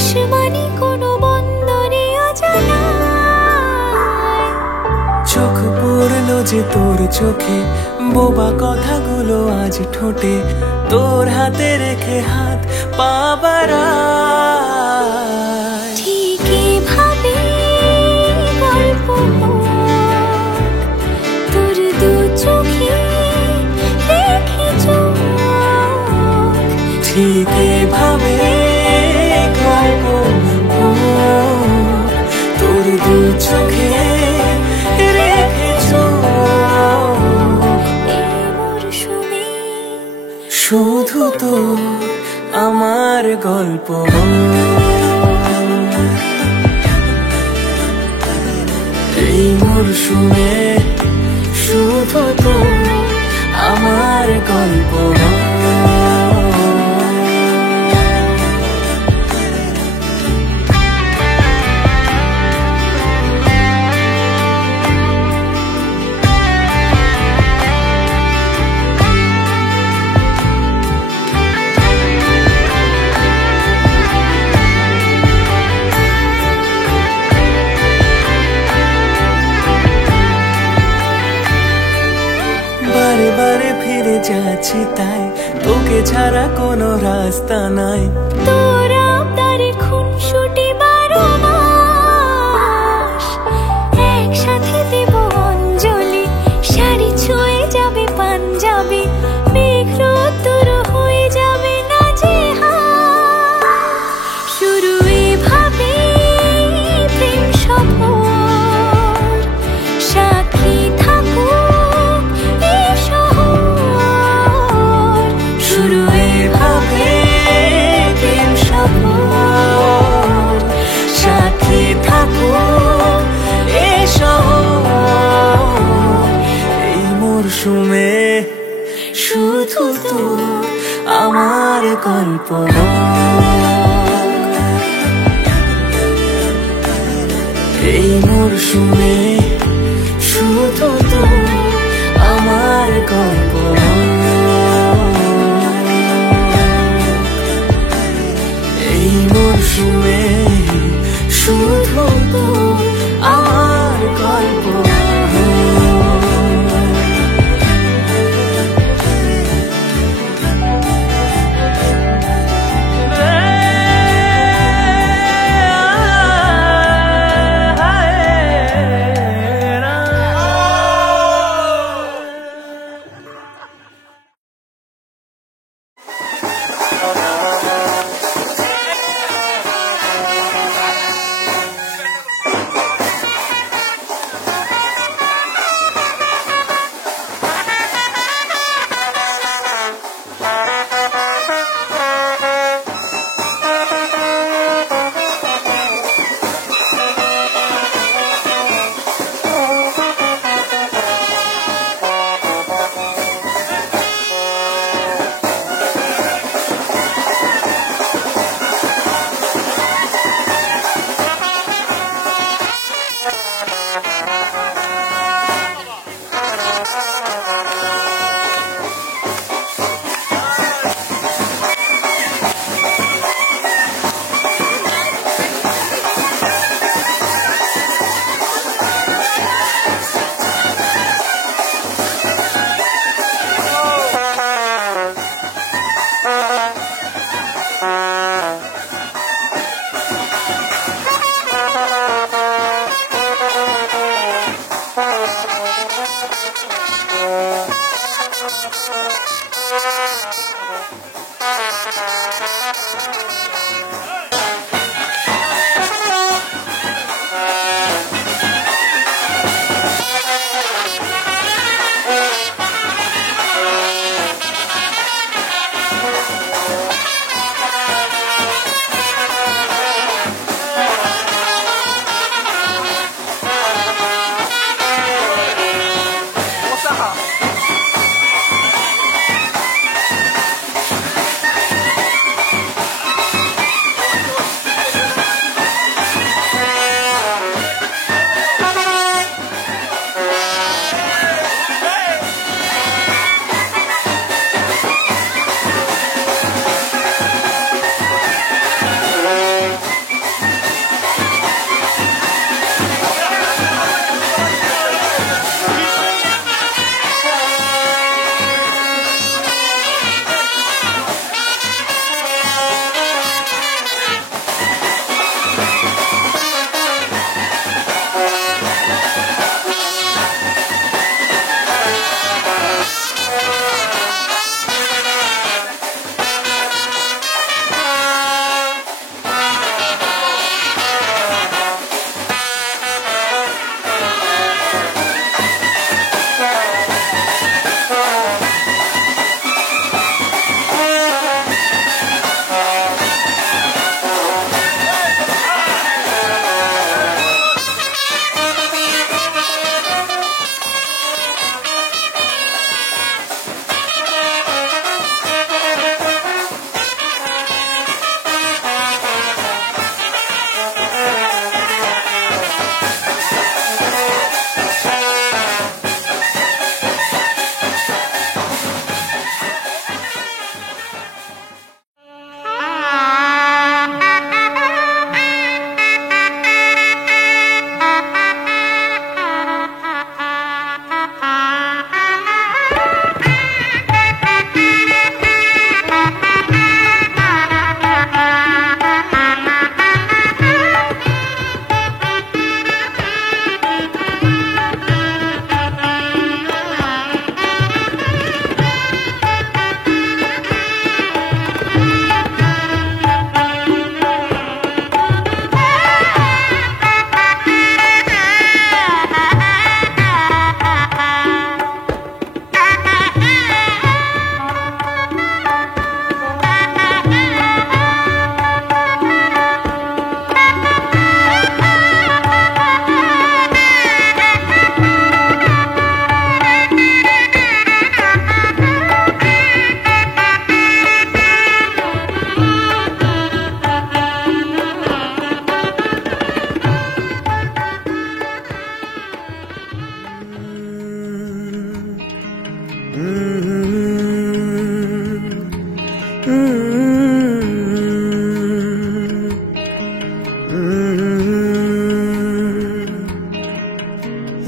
আসমানি কোনো বন্দরে অজানায় চোখ পড়লো যে তোর চোখে, বোবা কথাগুলো আজ ঠোঁটে, তোর হাতে রেখে হাত পা বাড়ায়। ঠিক এভাবে গল্প হোক, তোর দু চোখে রেখে চোখ। ঠিক এভাবে গল্প হোক, তোর দু চোখে রেখে চোখ। এই মরশুমে শুধু তো আমার গল্প, এই মরশুমে শুধু তো আমার গল্প। বারে বারে ফিরে যাচ্ছি তাই, তোকে ছাড়া কোনো রাস্তা নাই। তোর আবদারে খুনসুটি 12 মাস, একসাথে দেব অঞ্জলি, শাড়ি ছুঁয়ে যাবে পাঞ্জাবি, মেঘ রোদ্দুর হয়ে যাবে নাজেহাল। শুরু এভাবে প্রেম সফর, সাক্ষী থাকুক এই শহর। শুরু এভাবে প্রেম সফর, সাথী থাকুক এ শহর। এই মরশুমে শুধু তো আমার গল্প, এই মরশুমে শুধু তো আমার গল্প, এই মরশুমে শুধু তো আমার গল্প।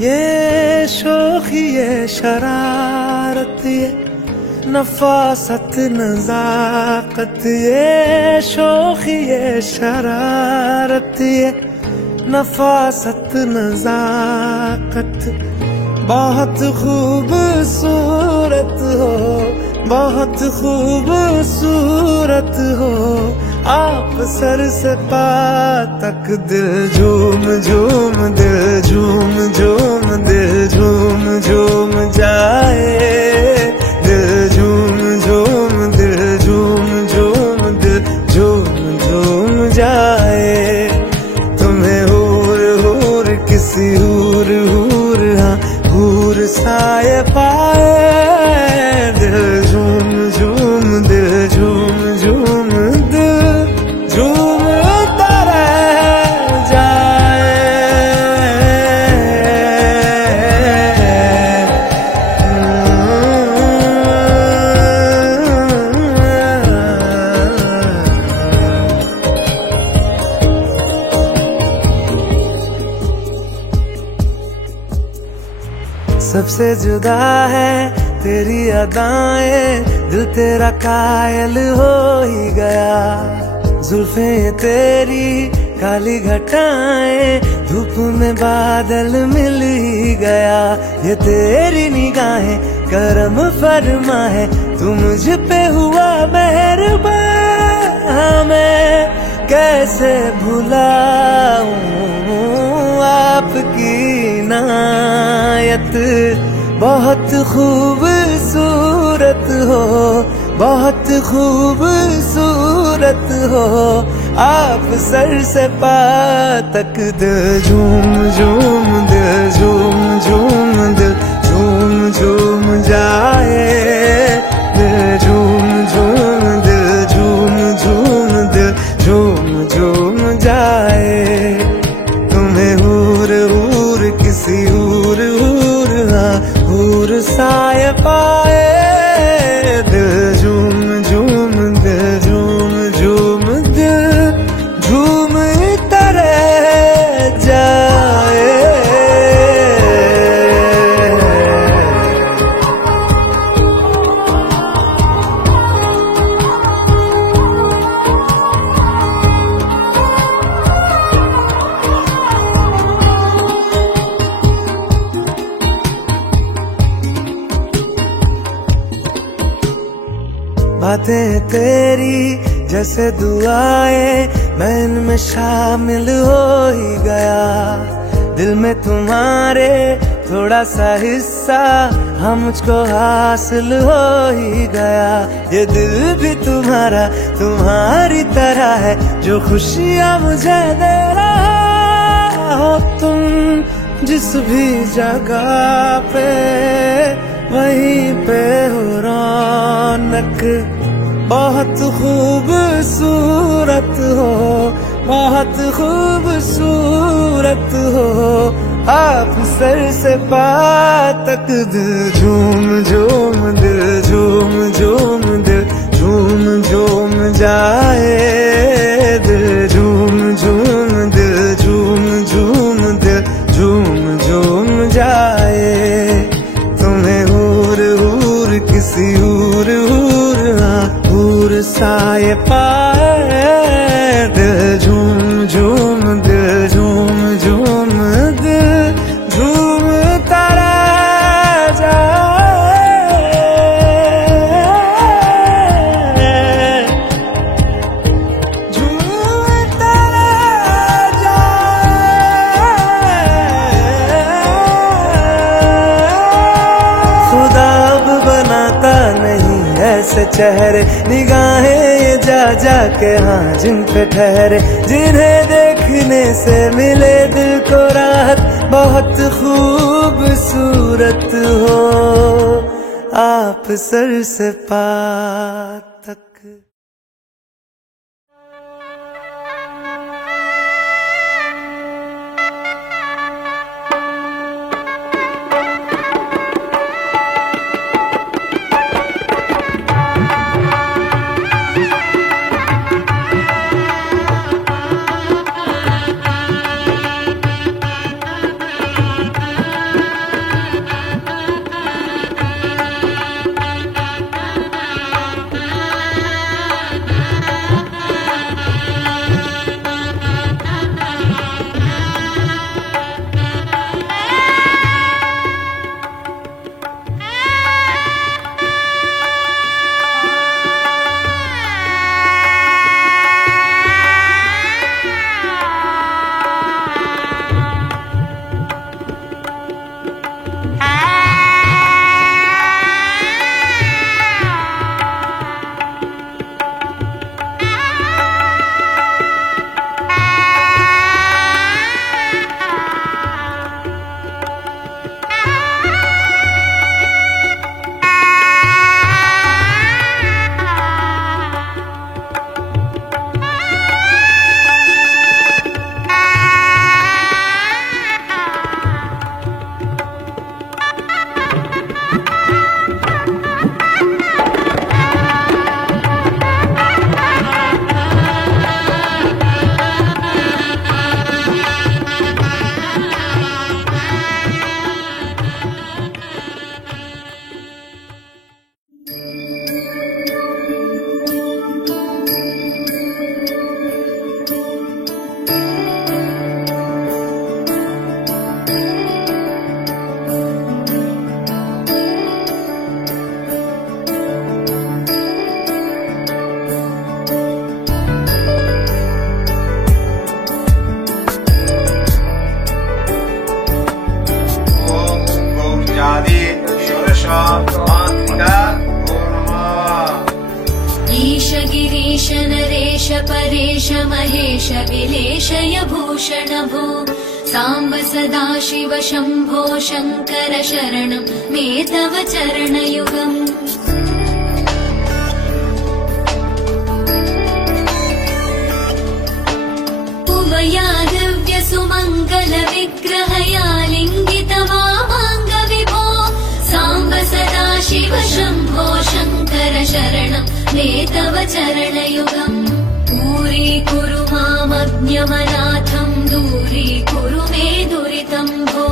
ये शोखी ये शरारत ये नफासत नजाकत ये शोखी ये शरारत ये नफासत नजाकत बहुत खूबसूरत हो बहुत खूबसूरत हो आप सर से पा तक दिल झूम झूम दिल झूम झूम दिल झूम झूम जाए दिल झूम झूम दिल झूम झूम दिल झूम झूम जाए तुम्हें हूर हूर किसी हूर हूर हाँ हूर साए पाए दिल झूम झूम दिल झूम झूम दिल झूमता रह जाए सबसे जुदा है तेरी अदाएं दिल तेरा कायल हो ही गया जुल्फे तेरी काली घटाएं धूप में बादल मिल ही गया ये तेरी निगाहें करम फरमा है तू मुझ पे हुआ मेहरबान मैं कैसे भुलाऊं आपकी इनायत बहुत खूबसूरत हो बहुत खूबसूरत हो आप सर से पा तक दिल झूम झूम दिल झूम झूम दिल झूम झूम जाए दिल झूम झूम दिल झूम झूम दिल झूम झूम जाए तुम्हें हूर हूर किसी हूर हूर हाँ हूर साए पाए दिल झूम झूम दिल झूम झूम दिल झूम तरह जाए बातें तेरी जैसे दुआएं मैं इनमें शामिल हो ही गया दिल में तुम्हारे थोड़ा सा हिस्सा हम मुझको हासिल हो ही गया ये दिल भी तुम्हारा तुम्हारी तरह है जो खुशियाँ मुझे दे रहा हो तुम जिस भी जगह पे वहीं पे हो रौनक बहुत खूबसूरत हो बहुत खूबसूरत हो आप सर से पा तक दिल झूम झूम दिल झूम झूम दिल झूम झूम जाए दिल झूम झूम दिल झूम झूम दिल झूम झूम जाए तुम्हें हूर हूर किसी हूर हूर हाँ हूर साए पाए दिल झूम झूम दिल झूम झूम दिल झूम तारा जाए झूम तारा जाए खुदा अब बनाता नहीं ऐसे चेहरे निगाहें ये जा जा के हाँ जिन पे ठहरे जिन्हें देखने से मिले दिल को राहत बहुत खूबसूरत हो आप सर से पा तक ईश गिरीश नरेश परेश महेश विलेशय भूषण भो साम्ब सदा शिव शम्भो शङ्कर शरणं मे तव चरणयुगम् उमया दिव्य सुमङ्गल विग्रहया लिङ्गित वामाङ्ग विभो साम्ब सदा शिव शम्भो शङ्कर शरणं मे तव चरणयुगम् दूरीकुरु मामज्ञमनाथं दूरीकुरु मे दुरितं भो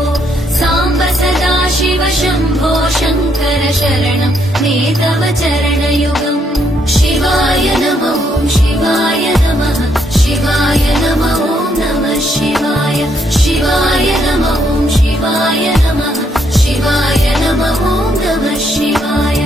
साम्ब सदा शिव शम्भो शङ्कर शरणं मे तव चरणयुगम् शिवाय नमः शिवाय नमः शिवाय नमः नमः शिवाय शिवाय नमः शिवाय नमः शिवाय नमः नमः शिवाय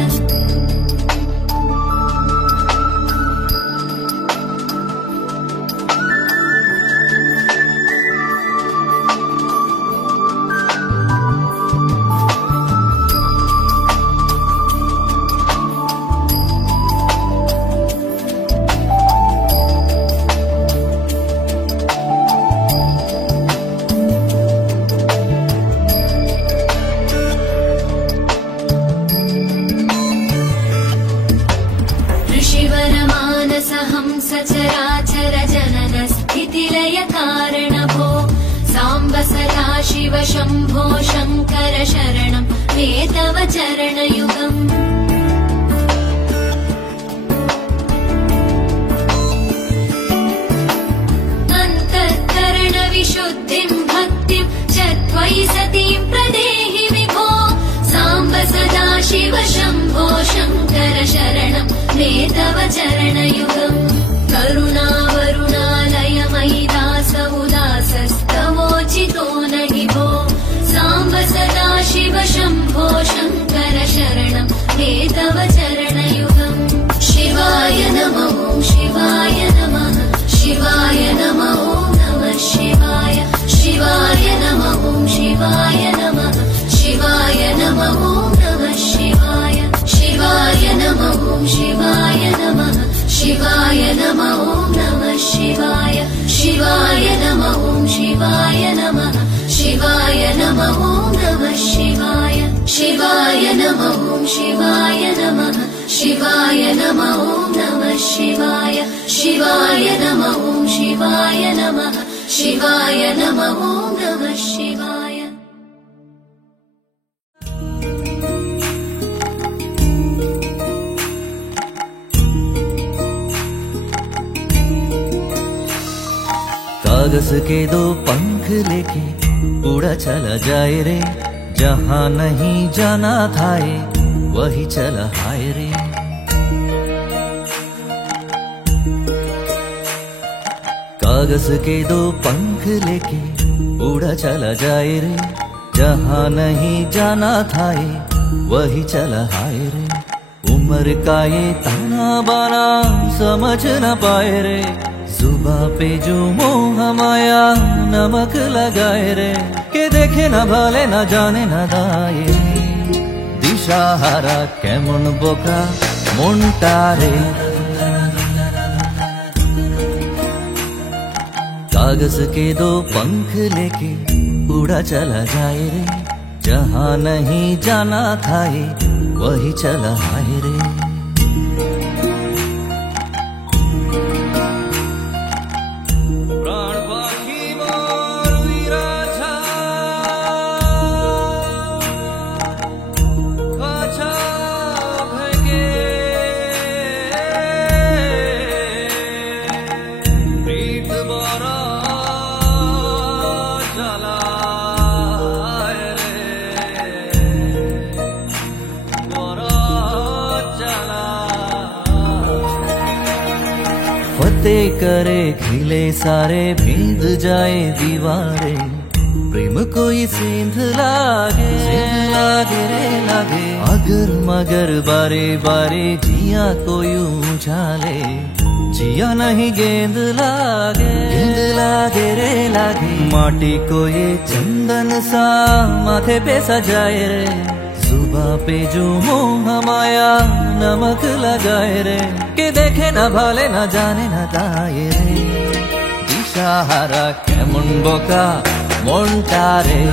सचराचर जनन स्थितिलय कारण भो साम्ब सदा शिव शम्भो शङ्कर शरणं मे तव चरणयुगम् अन्तःकरण विशुद्धिं भक्तिं च त्वयि सतीं प्रदेहि विभो साम्ब सदा शिव शम्भो शङ्कर शरणं मे तव चरणयुगम् करुणावरुणालय मयि दास उदासस्तवोचितो न हि भो साम्ब सदा शिव शम्भो शङ्कर शरणं मे तव चरणयुगम् शिवाय नमः शिवाय नमः शिवाय नमः नमः शिवाय शिवाय नमः शिवाय नमः शिवाय नमः नमः शिवाय शिवाय नमः शिवाय नमः शिवाय नमः नमः शिवाय शिवाय नमः शिवाय नमः शिवाय नमः नमः शिवाय शिवाय नमः शिवाय नमः शिवाय नमः नमः शिवाय शिवाय नमः शिवाय नमः शिवाय नमः नमः शिवाय कागज के दो पंख लेके उड़ा चला जाए रे जहाँ नहीं जाना था ये वही चला हाय रे कागज के दो पंख लेके उड़ा चला जाए रे जहाँ नहीं जाना था ये वही चला हाय रे उम्र का ये ताना बाना समझ न पाए रे जुबा पे जो मोह माया नमक लगाए रे के देखे न भले न जाने न दाए दिशाहारा केमन बोका मोन्टारे कागज के दो पंख लेके उड़ा चला जाए रे जहाँ नहीं जाना था ये वही चला हाय रे फतेह करे खिले सारे भींग जाए दीवारें प्रेम कोई सेंध लागे रे लागे अगर मगर बारे बारे जिया कोई उछाले जिया नहीं गेंद लागे रे लागे माटी को ये चंदन सा माथे पे सजाए रे जुबां पे जो मोह माया नमक लगाए रे, के देखे ना भाले ना जाने ना ताए रे। दिशाहारा केमन बोका मोंटा रे,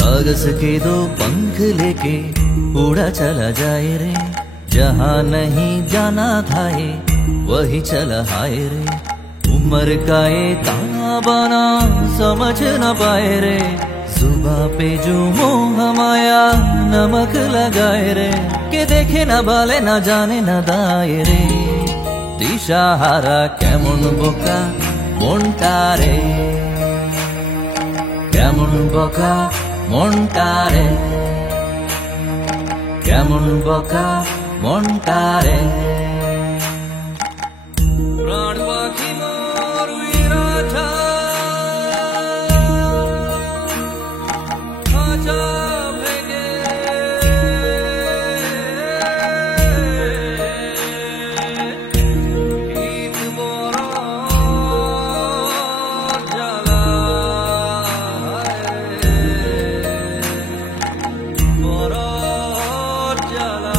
कागज के दो पंख लेके उड़ा चला जाए रे, जहाँ नहीं जाना था ये वही चला हाय रे। उम्र का ये ताना बाना समझ न पाए रे, जुबां पे जो मोह माया नमक लगाए रे, के देखे ना भाले ना जाने ना दाए रे। दिशाहारा केमन बोका मोंटा रे, केमन बोका मोंटा रे, केमन बोका मोंटा रे। प्राण पाखी मोर उइरा था, खाजा भेगे गीत मोरा जला मोरा जला।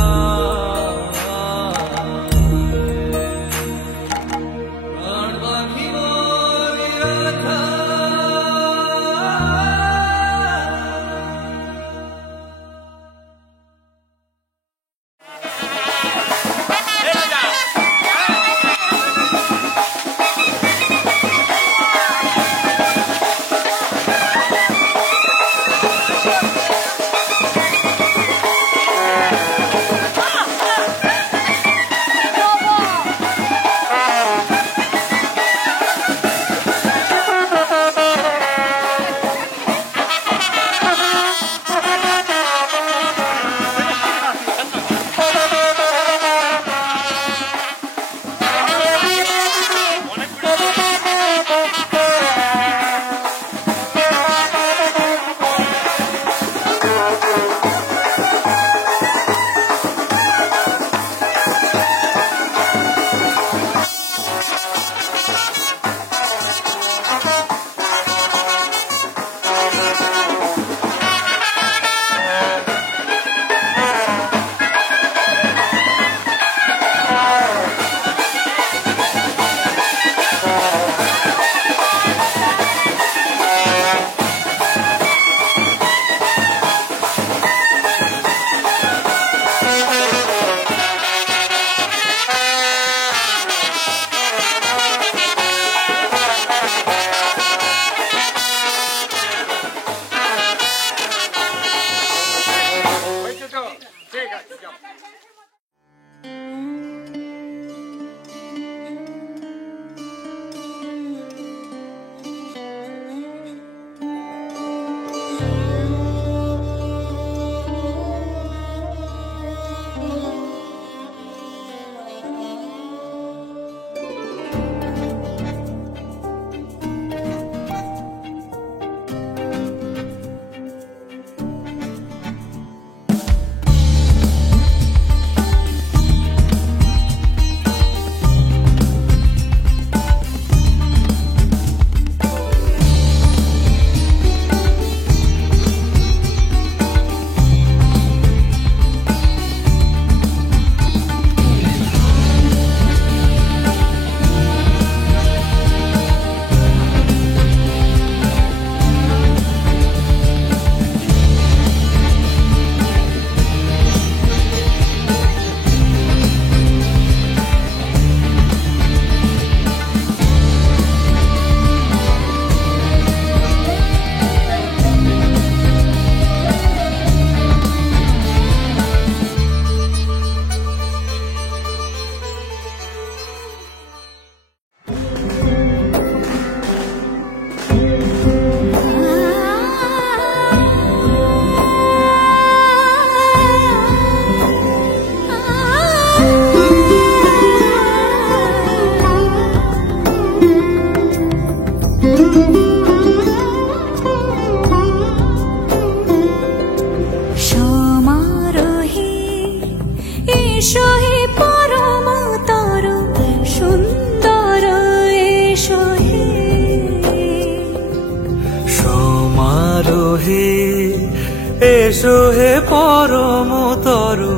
এসো হে পরম তরু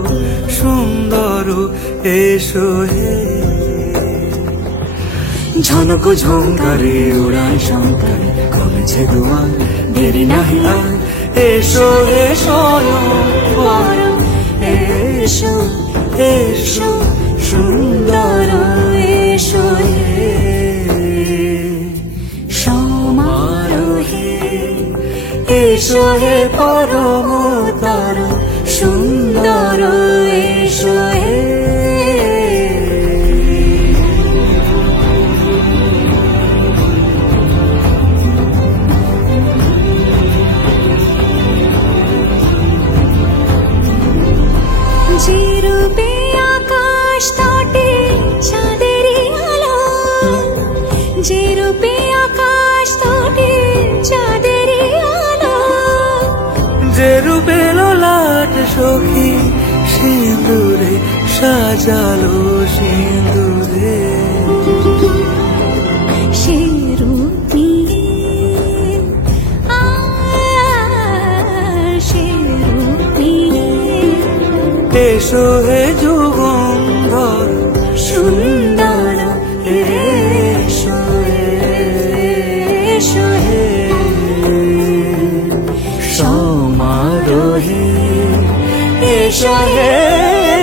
সুন্দর, এসো হে। ঝনক ঝঙ্কারে উড়ায় শঙ্কারে কমেছে দুয়ার, দেরি নাহি আর। এসো হে স্বয়ং পরম, এসো এসো সুন্দর, এসো হে সমারোহে। এসো হে পরম তরু সুন্দর, এসো হে। যে রূপে আকাশ তটে চাঁদেরই আলো, যে রূপে আকাশ তটে চাঁদেরই আলো, যে রূপে ললাট সখী সিঁদুরে সাজালো সিঁদুরে। সে রূপ নিয়ে, সে রূপ নিয়ে। এসো হে যুগন্ধর সুন্দর, এসো এসো হে সমারোহে। এসো হে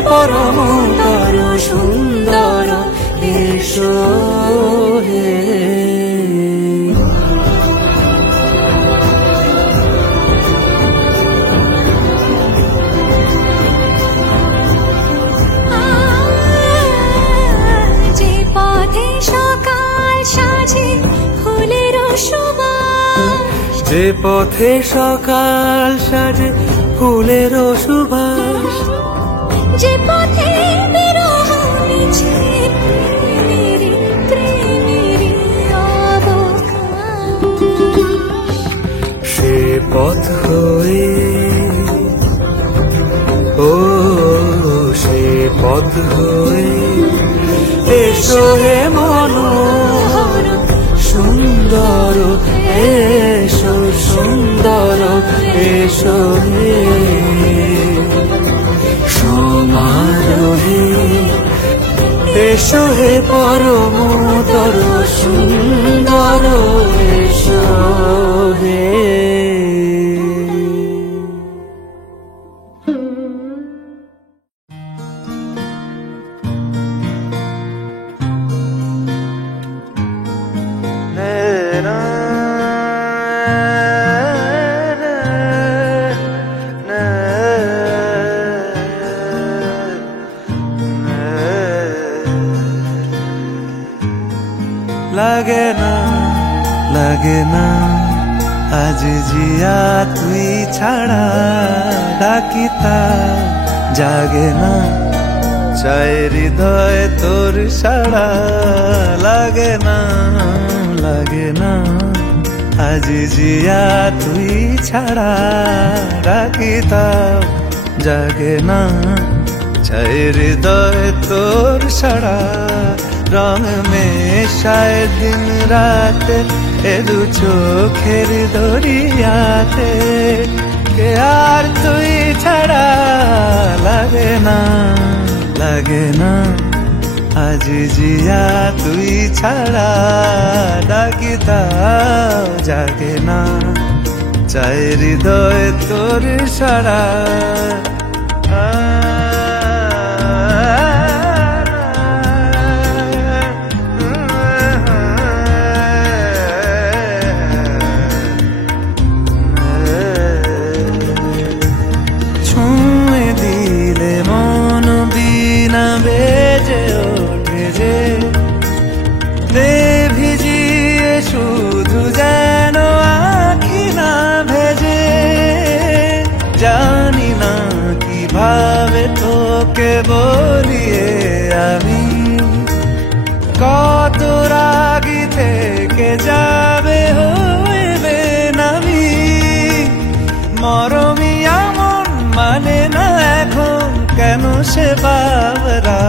পরম তরু সুন্দর, এসো হে। যে পথে সকাল সাজে ফুলের সুবাস, যে পথে সকাল সাজে ফুলের সুবাস, যে পথে বিরহ মিছে প্রেমেরই প্রেমেরই অবকাশ। সে পথ হয়ে, ও সে পথ হয়ে। এসো হে মনোহর সুন্দর, এসো সুন্দর, এসো হে সমারোহে। এসো হে পরম তরু সুন্দর, এসো হে। লাগে না, লাগে না আজ জিয়া তুই ছাড়া, ডাকিতা জাগে না চাই হৃদয় তোর সাড়া। লাগে না, লাগে না আজ জিয়া তুই ছাড়া, ডাকিতা জাগে না চাই হৃদয় তোর সাড়া। রং মেশায় দিন রাত এ দু চোখের দরিয়াতে, কে আর তুই ছাড়া। লাগে না, লাগে না আজ জিয়া তুই ছাড়া, ডাকিতা জাগে না চাই হৃদয় তোর সাড়া। ছুঁয়ে দিলে মন বিনা বেজে ওঠে যে, দে ভিজিয়ে শুধু যেন আখি না ভেজে। জানি না কিভাবে তোকে বলিয়ে আমি, কত রাগি থেকে যাবে হইবে নামি। মরমিয়া মন মানে না এখন কেন সে বাবরা,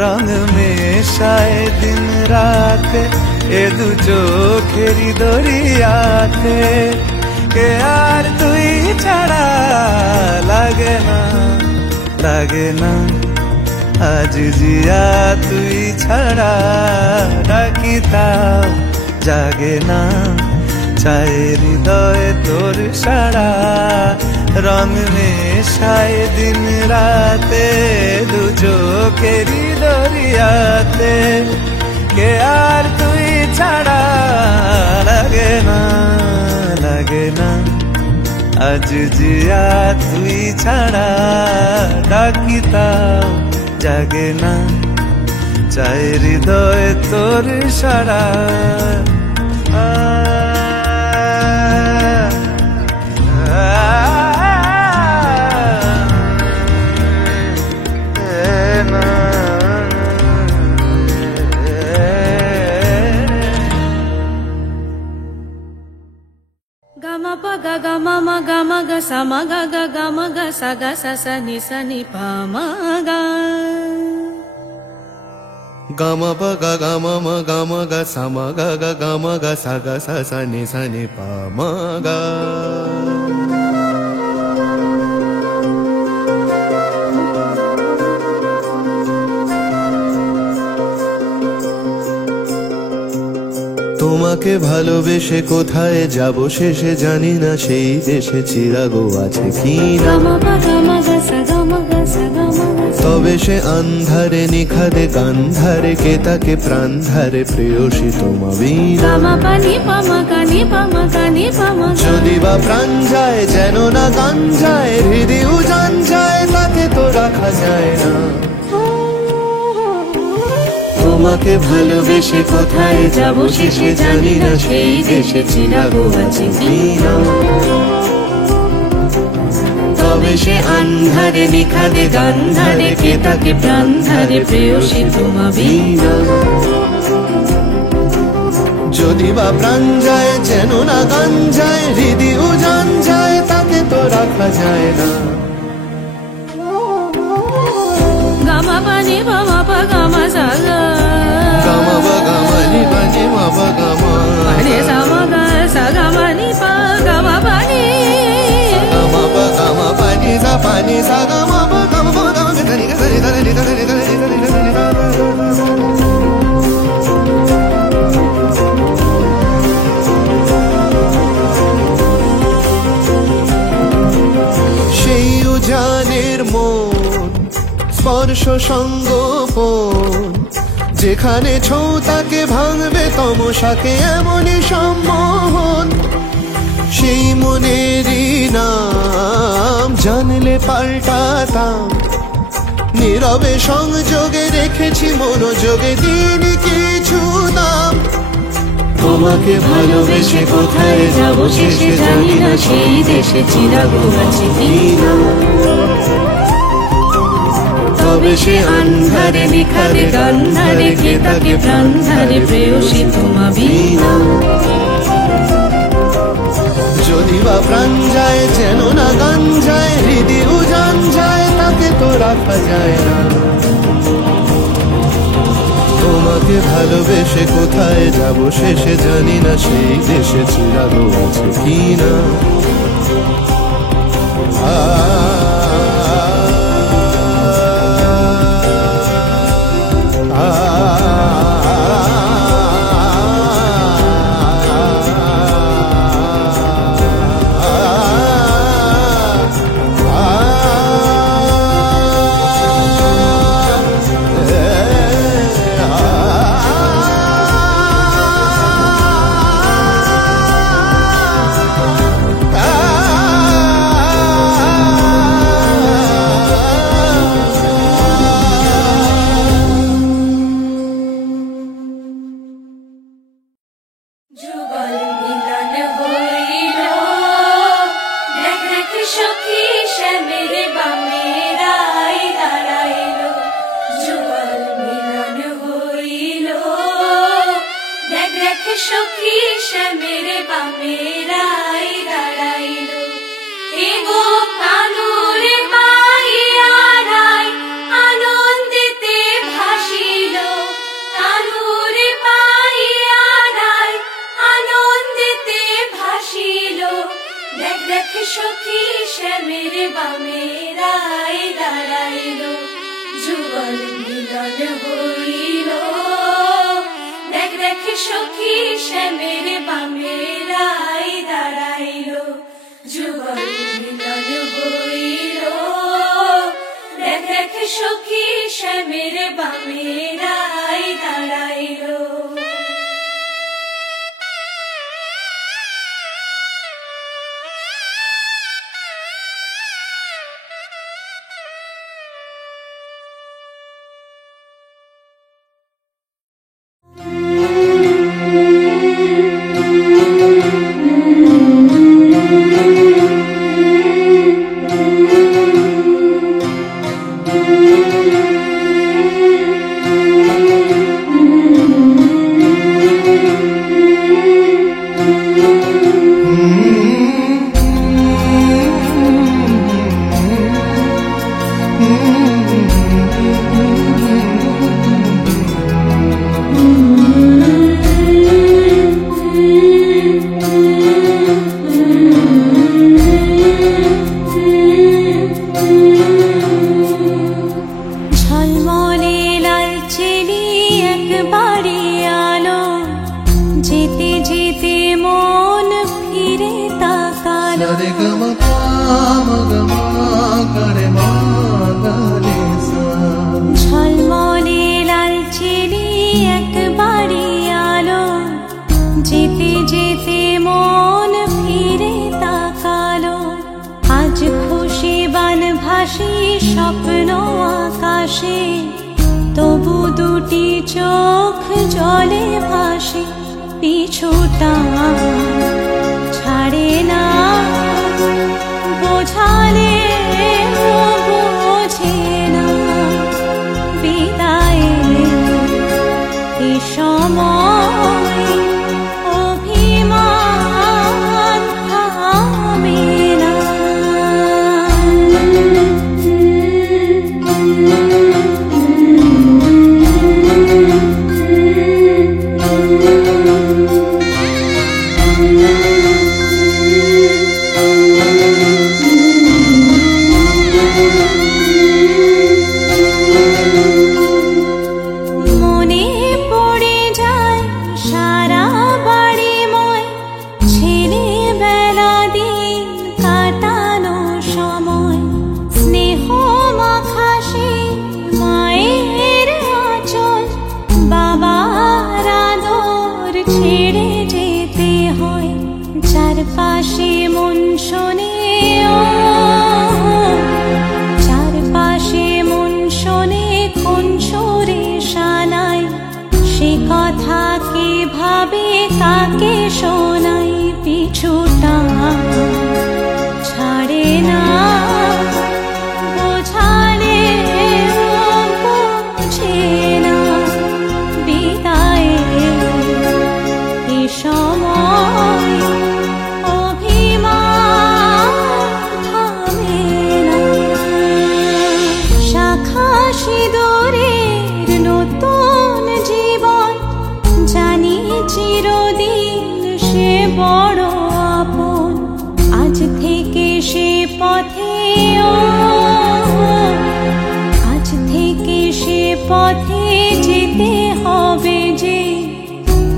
রং মেশায় দিন রাত এ দু চোখেরই দরিয়াতে, কে আর তুই ছাড়া লাগে না লাগে না আজ জিয়া তুই ছাড়া ডাকি তাও জাগে না চায় হৃদয় তোর সারা রং মেশায় দিন রাতে দু চোখেরই দরিয়াতে কে আর তুই ছাড়া লাগে না লাগে না আজ জিয়া তুই ছাড়া ডাকি তাও জাগে না চায় হৃদয় তোর সারা Gama pa ga gama ma gama ga sa ma ga ga gama ga sa sa ni pa ma ga. Gama pa ga gama ma gama ga sa ma ga gama ga sa ni pa ma ga. তোমাকে ভালোবেসে কোথায় যাব শেষে জানি না সেই দেশে চিরাগো আছে কি না তবে সে আন্ধারে নিখাদে গান্ধারে কে তাকে প্রাণ ধারে প্রেয়সী তোমা বিনা যদি বা প্রাণ যায় যেন না গান যায় হৃদয় উজান যায় তাকে তো রাখা যায় না তোমাকে ভালোবেসে কোথায় যাব শেষে জানি না সেই দেশে চিরাগো আছে কি না তবে সে আন্ধারে নিখাদে গান্ধারে কে তাকে প্রাণ ধারে প্রেয়সী তোমা বিনা যদি বা প্রাণ যায় যেন না গান যায় হৃদয় উজান যায় তাকে তো রাখা যায় না Gama pa ni pa ma pa gama sa ga gama ba gama ni pa ni ma pa gama ni sa ma ga sa gama ni pa gama pa ni gama ba gama pa ni sa gama ba gama ba gama ga ni ga ni ga ni ga ni ga ni ga ni ga ni ga সেই উজানের মন স্পর্শ সঙ্গোপন যেখানে ছৌ তাকে ভাঙবে তমসাকে এমনই সম্মোহন সেই মনেরই নাম জানলে পাল্টাতাম নীরবে সংযোগে রেখেছি মনোযোগে দিন কিছু দাম তোমাকে ভালোবেসে কোথায় যাব শেষে জানি না সেই দেশে চিরাগো আছে কি না তবে সে আন্ধারে নিখাদে গান্ধারে কে তাকে প্রাণ ধারে প্রেয়সী তোমা বিনা যদি বা প্রাণ যায় যেন না গান যায় হৃদয় উজান যায় তাকে তো রাখা যায় না তোমাকে ভালোবেসে কোথায় যাব শেষে জানি না সেই দেশে চিরাগো আছে কি না সখী সে মেরে বামেরাই দাঁড়াইলো এগো কানুর পাইয়ারাই আনন্দিতে ভাসিল কানুর পাইয়ারাই আনন্দিতে ভাসিল সখী শ্যামের বামেরাই দাঁড়াইল যুগল মিলন হইল দেখ দেখ সখী শ্যামের বামেরাই দাঁড়াইল যুগল মিলন হইল দেখ দেখ সখী শ্যামের বামেরাই দাঁড়াইল ঝলমলে লাল চিনি একবারে আলো যেতে যেতে মন ফিরে তাকালো আজ খুশি বান ভাসি স্বপ্ন আকাশে তবু দুটি চোখ জলে ভাসে পিছুটা ছাড়ে না বোঝালে বোঝে না বিদায়ের এ সময় অভিমান থামে না চারপাশে মন শোনে চারপাশে মন শোনে কোন সুরে শানাই সে কথা কে ভাবে কাকে শোনাই পিছুটা ছাড়ে না বোঝালে বোঝে না বিদায়ের এ সময় সিঁদুরের নতুন জীবন জানি চিরদিন সে বড় আপন আজ থেকে সে পথে আজ থেকে সে পথে যেতে হবে যে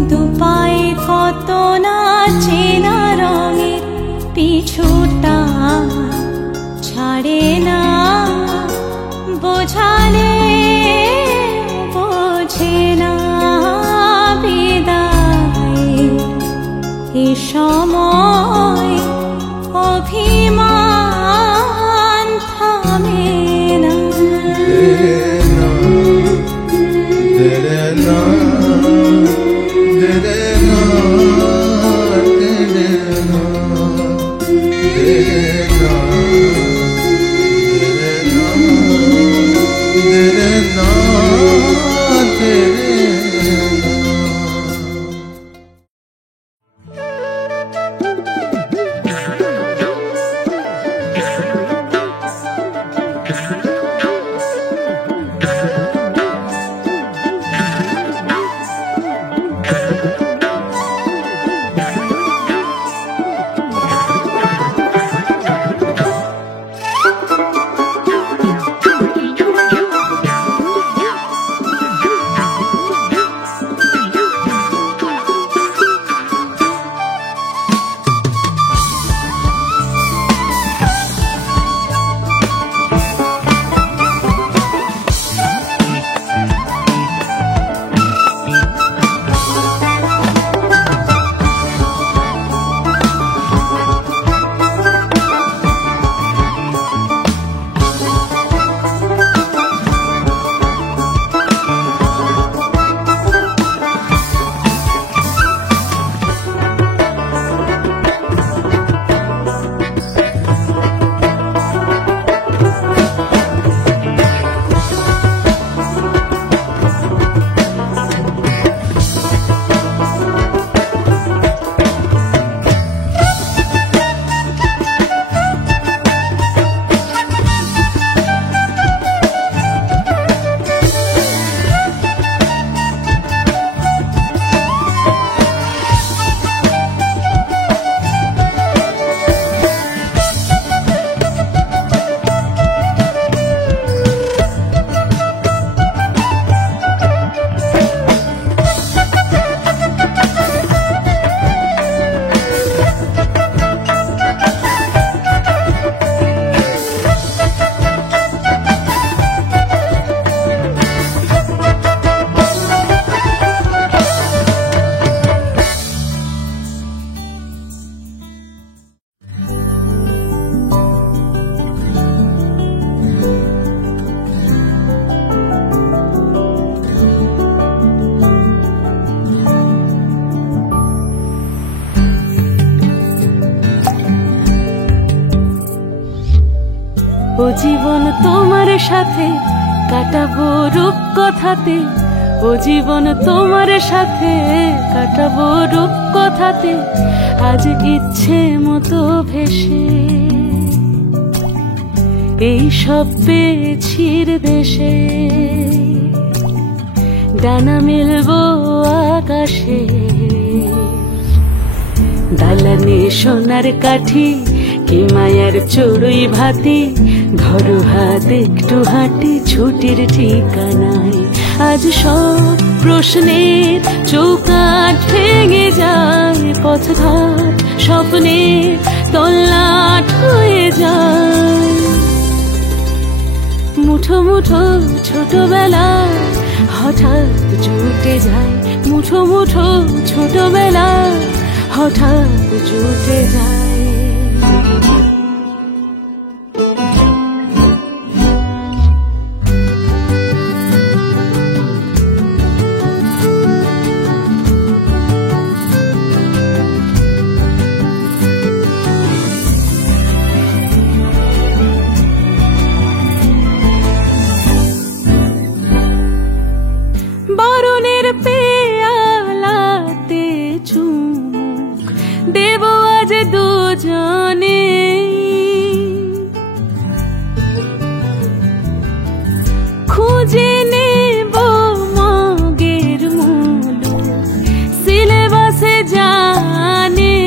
দুপায়ে কত না চেনা রঙের পিছুটা ছাড়ে না বোঝালে বোঝে না বিদায়ের এ সময় অভিমান থামে না জীবন তোমার সাথে কাটাবো রূপকথাতে, ও জীবন তোমার সাথে কাটাবো রূপকথাতে, আজ ইচ্ছে মতো ভেসে এই সব পেয়েছির দেশে। ডানা মেলবো আকাশে, দালানে সোনার কাঠি, কি মায়ার চড়ুই ভাতি, ধরো হাত একটু হাঁটি ছুটির ঠিকানায়। আজ সব প্রশ্নের চৌকাঠ ভেঙে যায়, পথঘাট স্বপ্নের তল্লাট হয়ে যায়। মুঠো মুঠো ছোটবেলা হঠাৎ জুটে যায়, মুঠো মুঠো ছোটবেলা হঠাৎ জুটে যায়। বরণের পেয়ালাতে চুমুক দেব আজ দুজনে, খুঁজে নেব মগের মুলুক সিলেবাসে জানে।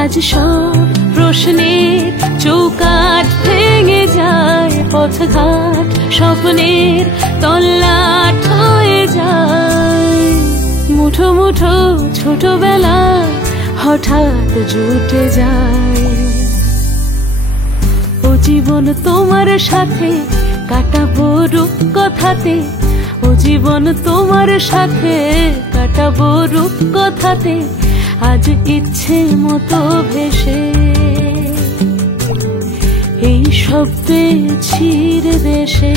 আজ সব প্রশ্নের চৌকাঠ ভেঙে যায়, পথঘাট স্বপ্নের তল্লাট হয়ে যায়। মুঠো মুঠো ছোটবেলা হঠাৎ জুটে যায়, ও জীবন তোমার সাথে কাটাবো রূপকথাতে, ও জীবন তোমার সাথে কাটাবো রূপকথাতে, আজ ইচ্ছে মতো ভেসে এই সব পেয়েছির দেশে।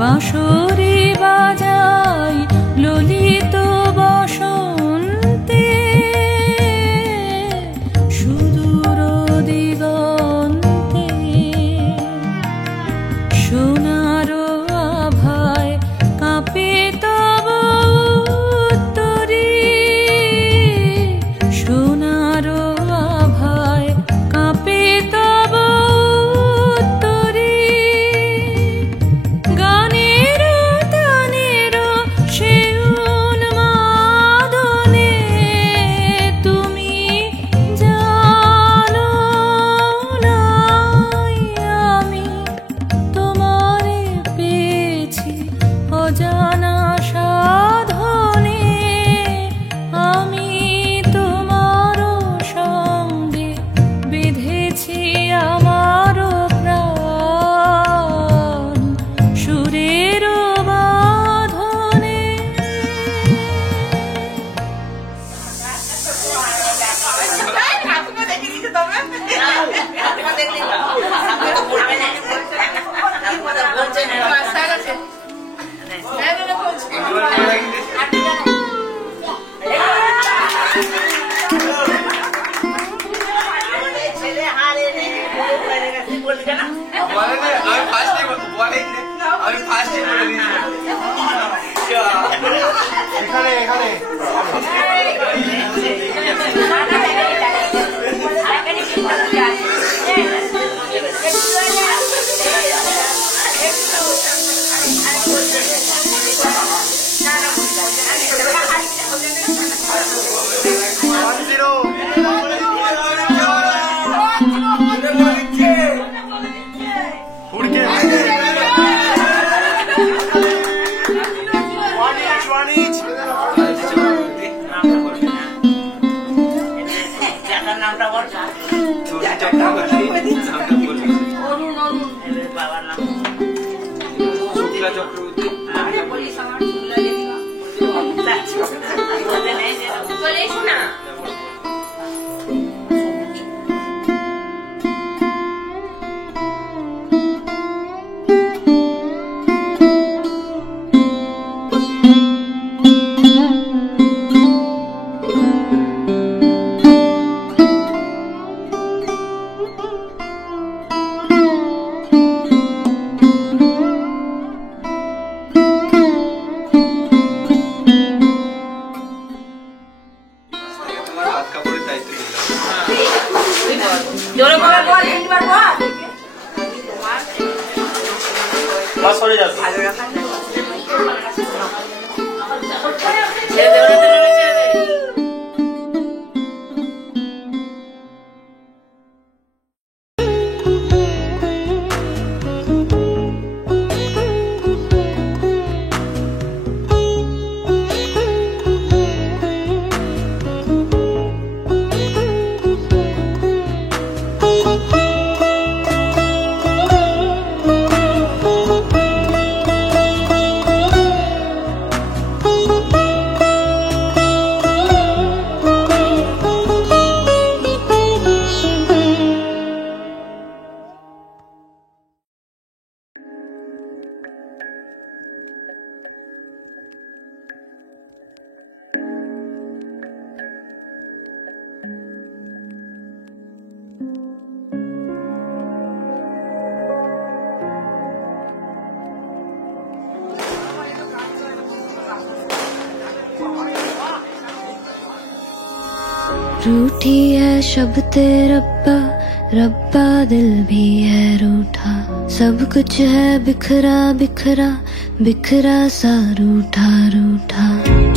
বাঁশরি বাজাই ললিত বসন্তে, সুদূর দিগন্তে সোনার আভায় কাঁপে তব উত্তরী, সোনার আভায় কাঁপে তব উত্তরী। গানের তানের সে উন্মাদনে তুমি জানো না আমি তোমারে পেয়েছি অজানা সাধনে, আমি তোমার সঙ্গে বেঁধেছি আমার প্রাণ সুরের বাঁধনে। এখানে এখানে रूठी है शब्द रब्बा, रब्बा दिल भी है रूठा, सब कुछ है बिखरा बिखरा, बिखरा सा रूठा रूठा।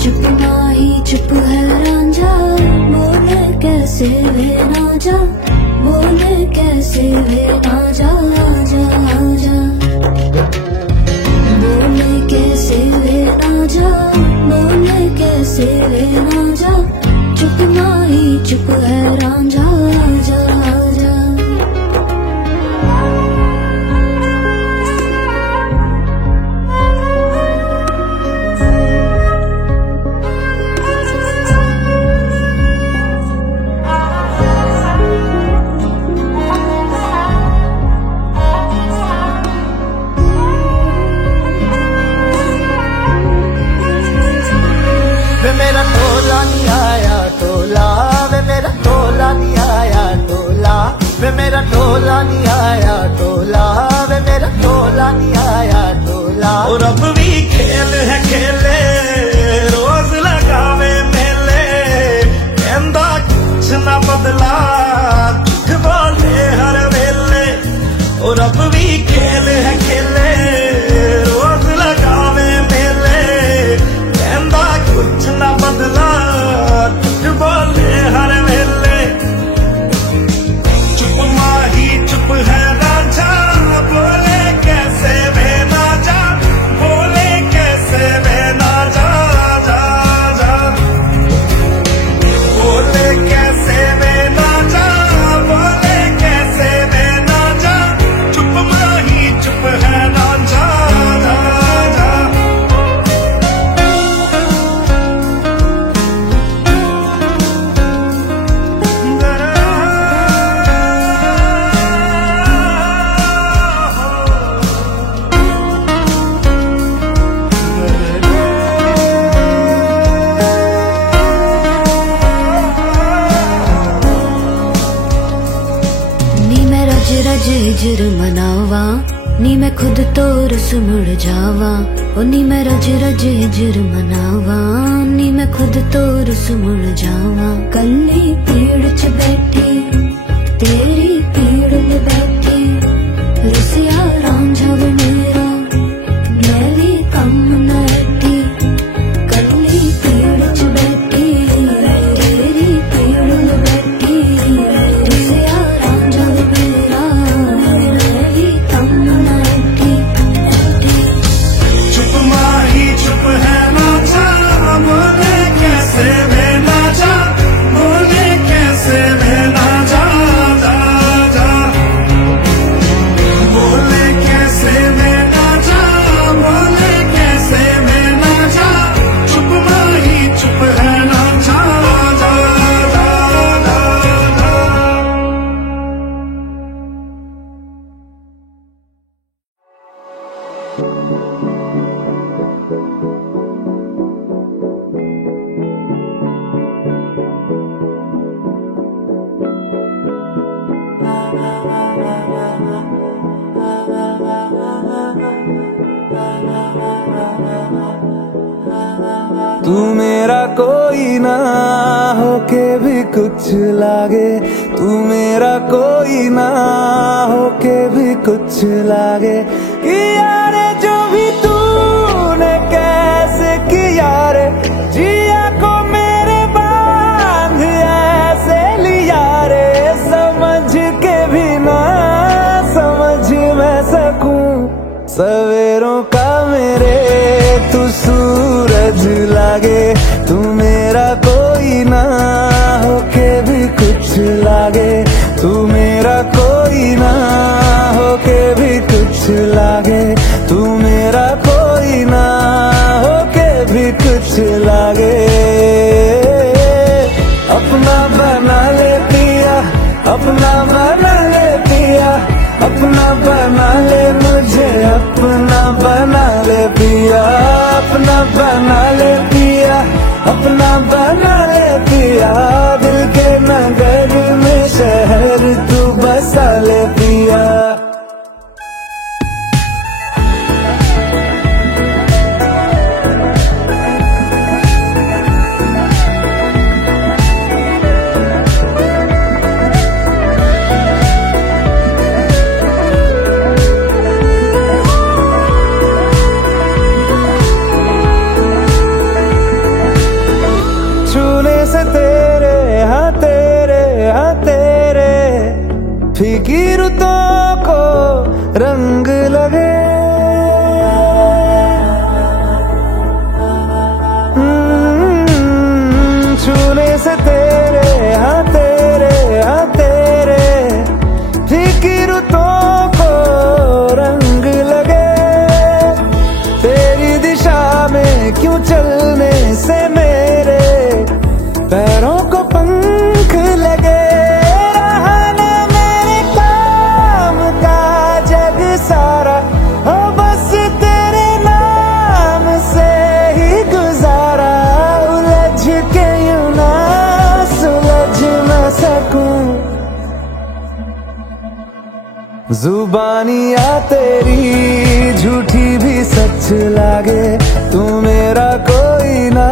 चुप माही चुप है रांझा, बोले कैसे वे ना जा, बोले कैसे वे ना जा, आजा आजा। बोले कैसे वे ना जा, बोले कैसे वे ना जा, चुप माही चुप है रांझा, आजा आजा। नहीं आया टोला वे मेरा टोला नहीं आया टोला। और अब भी खेल है खेले रोज लगावे मेले कहंदा कुछ ना बदला झूठ बोले हर वेले। और अब भी खेल है खेले रोज लगावे मेले कहंदा कुछ ना बदला झूठ बोले हर वेले। चुप माही चुप है राजा बोले कैसे वे ना जा बोले कैसे वे ना जा जा जा बोले कैसे वे ना जा बोले कैसे वे ना जा चुप माही चुप है राजा जा जा। नी मैं रज रज हिजर मनावा नी मैं खुद तो रुस मुड़ जावा। ओ नी मैं रज रज हिजर मनावा नी मैं खुद तो रुस मुड़ जावा। कल्ली पेड़ च बैठी तेरी पीड़ में बैठी रुसिया रांझा वे मेरा मैं भी कम न हटी। कल्ली पेड़ च बैठी तेरी पीड़ में बैठी रुसिया रांझा वे मेरा मैं भी कम न हटी। चुप माही चुप है ना जा बोले कैसे वे ना जा बोले कैसे वे ना जा जा जा बोले कैसे वे ना जा बोले कैसे वे ना जा चुप माही चुप है ना जा जा जा जा। तू मेरा कोई ना होके भी कुछ लागे, तू मेरा कोई ना होके भी कुछ लागे। किया रे जो भी तूने कैसे किया रे, जिया को मेरे बांध ऐसे लिया रे। समझ के भी ना समझ मैं सकूं सवेरों का मेरे तू सूरज लागे। तू मेरा कोई ना होके भी कुछ लागे, तू मेरा कोई ना होके भी कुछ लागे, तू मेरा कोई ना होके भी कुछ लागे। अपना बना ले पिया, अपना बना ले पिया, अपना बना ले मुझे, अपना बना ले पिया, अपना बना ले पिया, अपना बना ले पिया। दिल के नगर में शहर तू बसा ले पिया। फीकी रुतों को रंग लगे, छूने से तेरे हाँ तेरे फीकी रुतों को रंग लगे। तेरी दिशा में क्यों चलने से मेरे पैरों को पंख लगे। सारा हो बस तेरे नाम से ही गुजारा, उलझ के यूं ना सुलझ न सकूं। जुबानियाँ तेरी झूठी भी सच लागे, तू मेरा कोई ना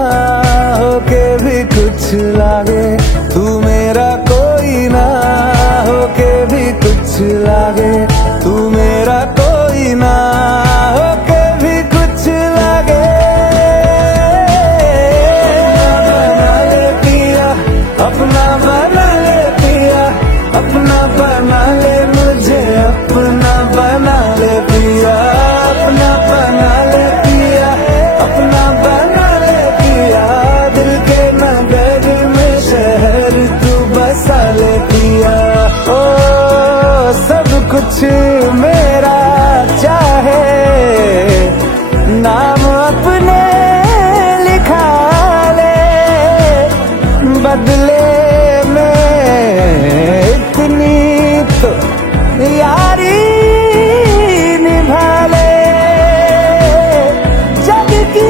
होके भी कुछ लागे, तू मेरा कोई ना होके भी कुछ लागे, तू मेरा कोई ना होके भी कुछ लागे। अपना बना ले पिया, अपना बना ले मुझे, अपना बना ले पिया, अपना बना ले पिया, अपना बना ले पिया, दिल के नगर में शहर तू बसा ले पिया। ओ सब कुछ मेरा चाहे, नाम अपने लिखा ले, बदले तो यारी निभा ले, जग की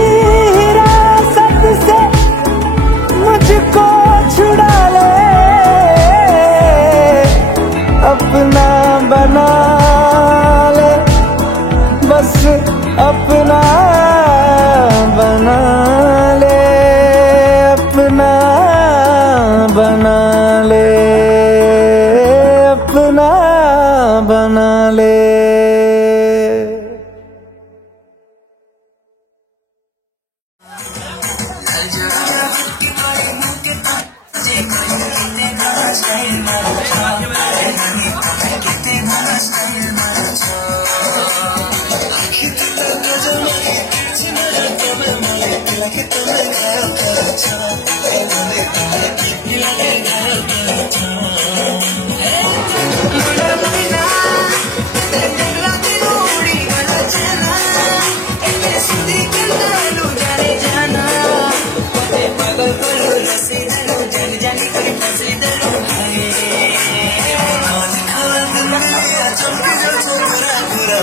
हिरासत से मुझको छुड़ा ले, अपना बना ले, बस अपना बना ले, अपना बना ले, अपना बना ले।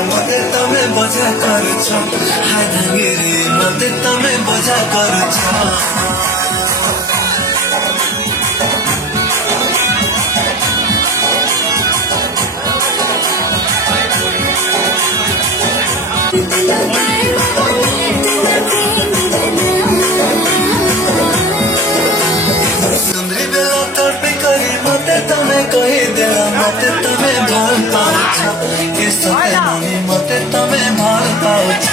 मते तमे बजा करुछ हाय धांगेरे, मते तमे बजा करुछ। सुंदरी बेला तड़पे करी मते तमे कही देला, मते तमे भल पाउछ, ए सते मते तमे भल पाउछ।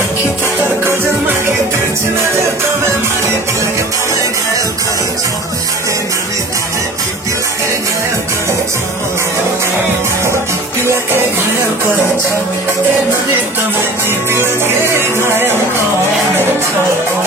आँखी तो तर गजल मांगी तेज नजर तमे मारी, दिल के तमे घायल करुछ, ए ननी तमे दिल के घायल करुछ, दिल के घायल करुछ, ए ननी तमे दिल के घायल करुछ।